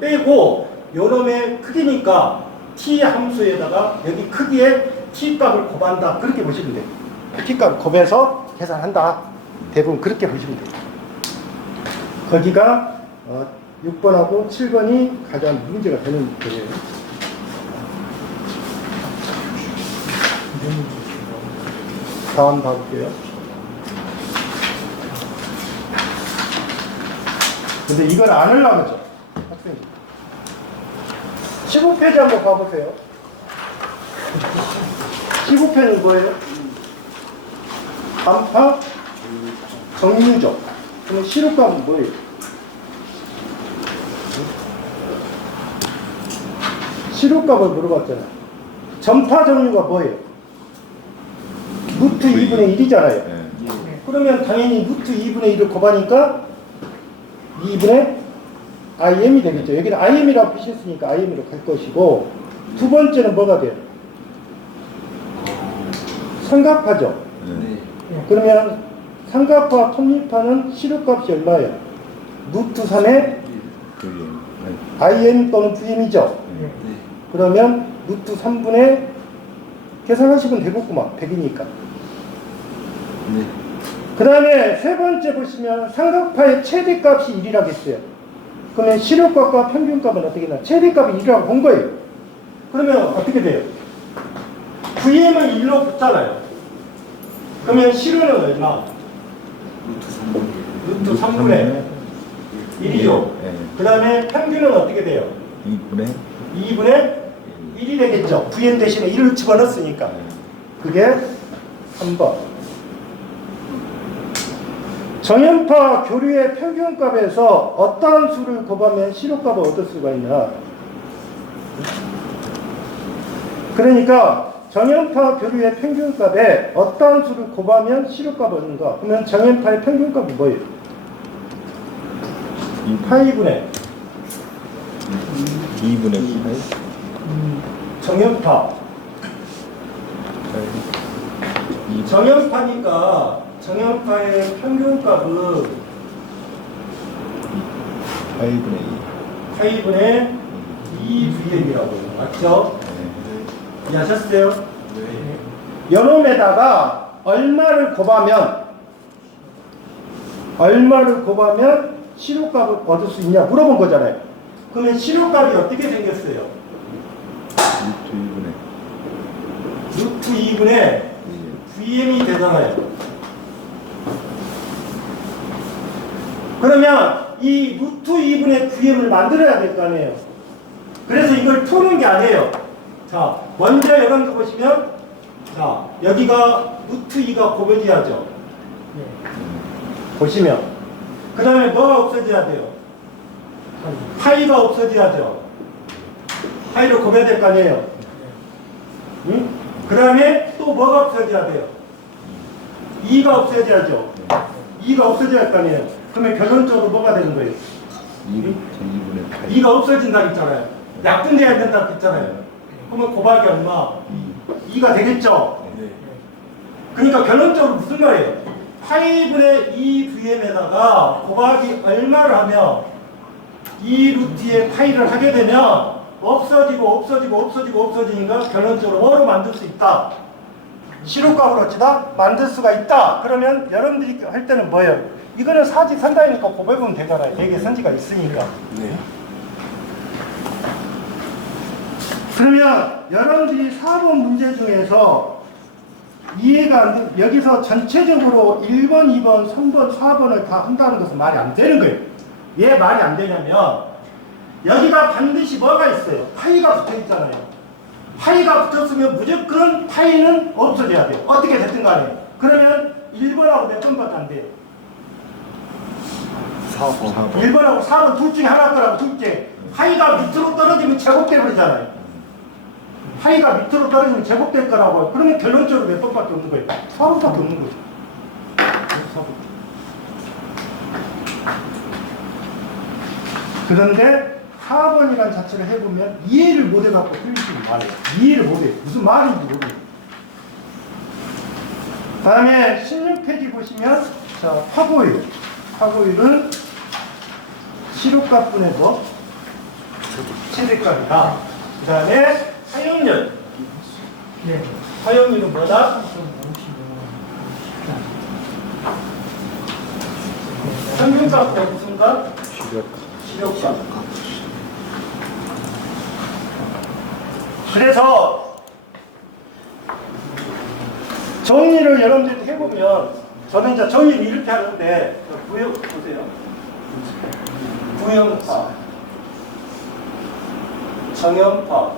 빼고 요놈의 크기니까 t 함수에다가 여기 크기에 t 값을 곱한다. 그렇게 보시면 돼요. t 값을 곱해서 계산한다. 대부분 그렇게 보시면 돼요. 거기가 6번하고 7번이 가장 문제가 되는 거예요. 다음 봐볼게요. 근데 이걸 안 하려고 하죠. 학생들. 15페이지 한번 봐보세요. 15페이지는 뭐예요? 간파 정유죠. 그럼 시료값은 뭐예요? 시료값을 물어봤잖아요. 전파 정유가 뭐예요? 루트 2분의 1이잖아요. 그러면 당연히 루트 2분의 1을 곱하니까 2분의 IM이 되겠죠. 여기는 IM이라고 표시했으니까 IM으로 갈 것이고, 두 번째는 뭐가 돼요? 삼각파죠. 그러면 삼각파 톱니파는 시료값이 얼마예요? 루트 3의 IM 또는 VM이죠. 그러면 루트 3분의 계산하시면 되겠구만. 100이니까. 그 다음에 세 번째 보시면 삼각파의 최대값이 1이라고 했어요. 그러면 시료값과 평균값은 어떻게 나? 최대값이 1이라고 본 거예요. 그러면 어떻게 돼요? VM은 1로 붙잖아요. 그러면 시료는 얼마? 루트 3분의 1이죠. 그 다음에 평균은 어떻게 돼요? 2분의 1이 되겠죠. VM 대신에 1을 집어넣었으니까. 그게 3번. 정연파 교류의 평균값에서 어떠한 수를 곱하면 시료값을 얻을 수가 있나? 그러니까 정연파 교류의 평균값에 어떠한 수를 곱하면 시료값을 얻는가? 그러면 정연파의 평균값이 뭐예요? 파이분의 2분의 8 정연파. 정연파니까 정연파의 평균값은 8분의 2VM이라고 해요. 맞죠? 이해하셨어요? 네. 요놈에다가 얼마를 곱하면 시료값을 얻을 수 있냐 물어본 거잖아요. 그러면 시료값이 어떻게 생겼어요? 루트 2분의 VM이 되잖아요. 그러면 이 루트 2분의 VM을 만들어야 될 거 아니에요. 그래서 이걸 푸는 게 아니에요. 자, 먼저 여러분들 보시면, 자, 여기가 루트 2가 곱해져야죠. 보시면. 그 다음에 뭐가 없어져야 돼요? 파이가 없어져야죠. 파이를 곱해야 될 거 아니에요. 응? 그 다음에 또 뭐가 없어져야 돼요? 2가 없어져야죠. 2가 없어져야 할 거 아니에요. 그러면 결론적으로 뭐가 되는 거예요? 2분의 8. 2가 없어진다고 했잖아요. 약분돼야 된다고 했잖아요. 그러면 곱하기 얼마? 2가 되겠죠? 네. 그러니까 결론적으로 무슨 말이에요? 파이분의 2vm에다가 곱하기 얼마를 하면 2루트의 파이를 하게 되면 없어지니까 결론적으로 뭐로 만들 수 있다? 시루값으로 어찌다 만들 수가 있다. 그러면 여러분들이 할 때는 뭐예요? 이거는 사지선다니까 곱해보면 되잖아요. 대개 선지가 있으니까. 네. 그러면 여러분들이 4번 문제 중에서 이해가 안 돼. 여기서 전체적으로 1번, 2번, 3번, 4번을 다 한다는 것은 말이 안 되는 거예요. 왜 말이 안 되냐면 여기가 반드시 뭐가 있어요? 파이가 붙어 있잖아요. 파이가 붙었으면 무조건 파이는 없어져야 돼요. 어떻게 됐든 간에. 그러면 1번하고 몇 번밖에 안 돼요? 4번. 1번하고 4번 둘 중에 하나 거라고 둘째. 파이가 밑으로 떨어지면 제곱돼 버리잖아요. 파이가 밑으로 떨어지면 제곱될 거라고요. 그러면 결론적으로 몇 번밖에 없는 거예요? 4번밖에 없는 거죠. 4번. 그런데 4번이라는 자체를 해보면 이해를 못 해갖고 틀리시는 말이에요. 이해를 못 해요. 무슨 말인지 모르겠어요. 그 다음에 16페이지 보시면 자 파고율. 파고율은 시료값분의 뭐? 최대값이다. 그 다음에 화용률. 화용률은 뭐다? 평균값 대 무슨 값? 시료값. 그래서 정리를 여러분들이 해보면 저는 이제 정리를 이렇게 하는데 부영 보세요. 부영파, 정연파,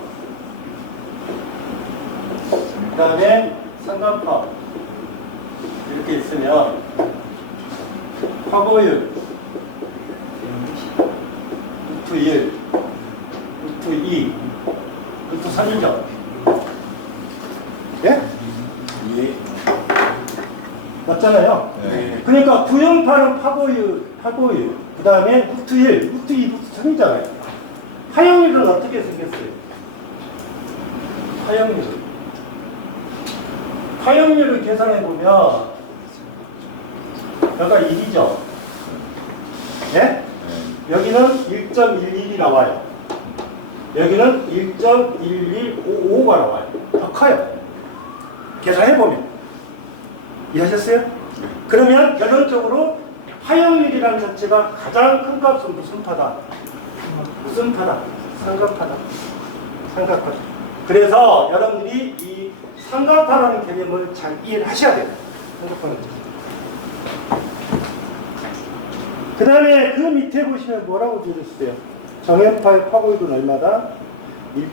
그 다음에 상간파 이렇게 있으면 파고율 루트 1, 루트 2, 루트 3이죠. 예? 예. 맞잖아요. 네. 그러니까 구형파는 파고율, 그 다음에 루트 1, 루트 2, 루트 3이잖아요. 화용률은 어떻게 생겼어요? 화용률을 계산해보면 여기가 1이죠. 예? 여기는 1.11이 나와요. 여기는 1.1155가 나와요. 더 커요. 계산해보면. 이해하셨어요? 그러면 결론적으로 화용률이라는 자체가 가장 큰 값은 무슨 파다? 무슨 파다? 삼각파다. 삼각파. 그래서 여러분들이 이 삼각파라는 개념을 잘 이해를 하셔야 돼요. 삼각파는. 그 다음에 그 밑에 보시면 뭐라고 되어 있어요? 정연파의 파고율은 얼마다?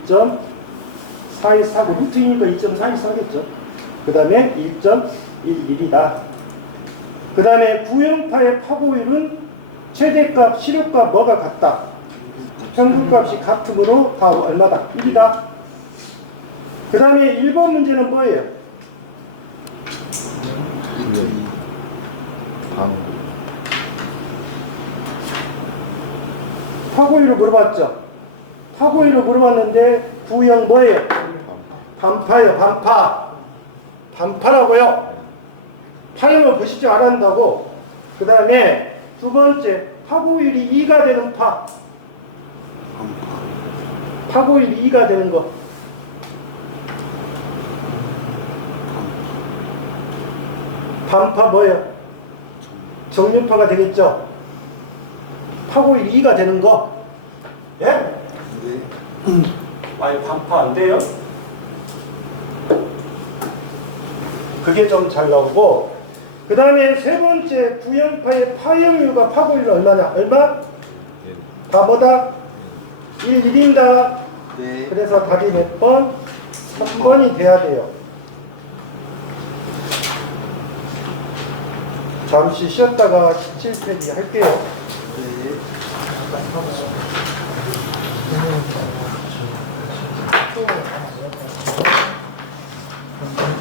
1.4249. 루트이니까 2.42겠죠. 그 다음에 1.11이다. 그 다음에 구형파의 파고율은 최대값, 시료값 뭐가 같다? 평균값이 같으므로 다 얼마다? 1이다. 그 다음에 1번 문제는 뭐예요? 파고율을 물어봤죠? 파고율을 물어봤는데 구형 뭐예요? 반파예요. 반파라고요. 파형을 보시지 않았다고. 그 다음에 두 번째 파고율이 2가 되는 파. 파고율이 2가 되는 거. 반파 뭐예요? 정륜파가 되겠죠? 파고율이 2가 되는 거. 예? 네. 아니 반파 안 돼요? 그게 좀 잘 나오고. 그 다음에 세 번째 구형파의 파형률과 파고율은 얼마냐? 얼마? 다 뭐다? 1인다. 네. 그래서 답이 몇 번? 3번이 돼야 돼요. 잠시 쉬었다가 17페이지 할게요. 네. 감사합니다.